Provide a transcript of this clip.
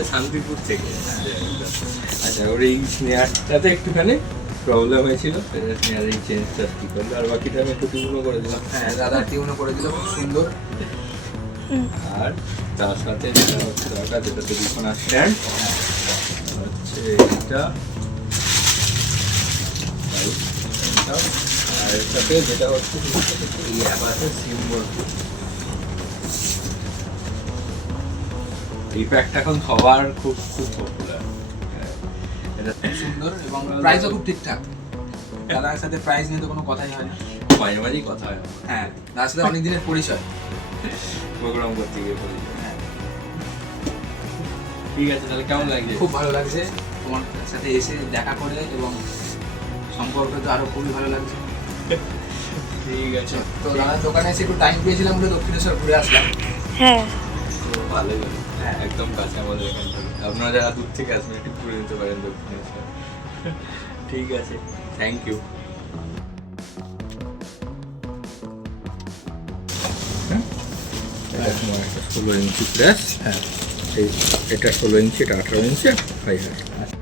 আচ্ছা শান্তিপুর থেকে। আচ্ছা ওর এই স্নেয়ারটাতে একটুখানি প্রবলেম হয়েছিল, স্নেয়ার এই চেঞ্জটা কি করলো, আর বাকিটা আমি একটু টিউনও করে দিলাম। হ্যাঁ দাদা টিউনও করে দিল খুব সুন্দর। আর তার সাথে যেটা হচ্ছে দরকার, যেটা তো বিছানা স্ট্যান্ড হচ্ছে এটা, আর এর সাথে যেটা হচ্ছে এই অ্যাপ আছে সিম্বল। এই প্যাকটা এখন সবার খুব খুব পপুলার। এটা খুব সুন্দর এবং প্রাইসও খুব ঠিকঠাক। দাদার সাথে প্রাইস নিয়ে তো কোনো কথাই হয় না, মাঝে মাঝেই কথা হয়, হ্যাঁ দাদার সাথে অনেক দিনের পরিচয়। প্রোগ্রাম করতে গিয়ে বলি। হ্যাঁ ঠিক আছে, তাহলে কেমন লাগছে? খুব ভালো লাগছে তোমার সাথে এসে দেখা করে, এবং সম্পর্ক তো আরো খুবই ভালো লাগছে। ঠিক আছে, তো দাদার দোকানে এসে একটু টাইম পেয়েছিলাম বলে দক্ষিণেশ্বর ঘুরে আসলাম। হ্যাঁ তো ভালোই হলো। হ্যাঁ একদম কাছে আমাদের এখান থেকে, আপনারা যারা দূর থেকে আসবেন একটু ঘুরে নিতে পারেন দক্ষিণেশ্বর। ঠিক আছে, থ্যাংক ইউ। এটা তোমার একটা 16 ইঞ্চি প্রেস, হ্যাঁ এটা 16 ইঞ্চি, এটা 18 ইঞ্চি, 5 হাজার।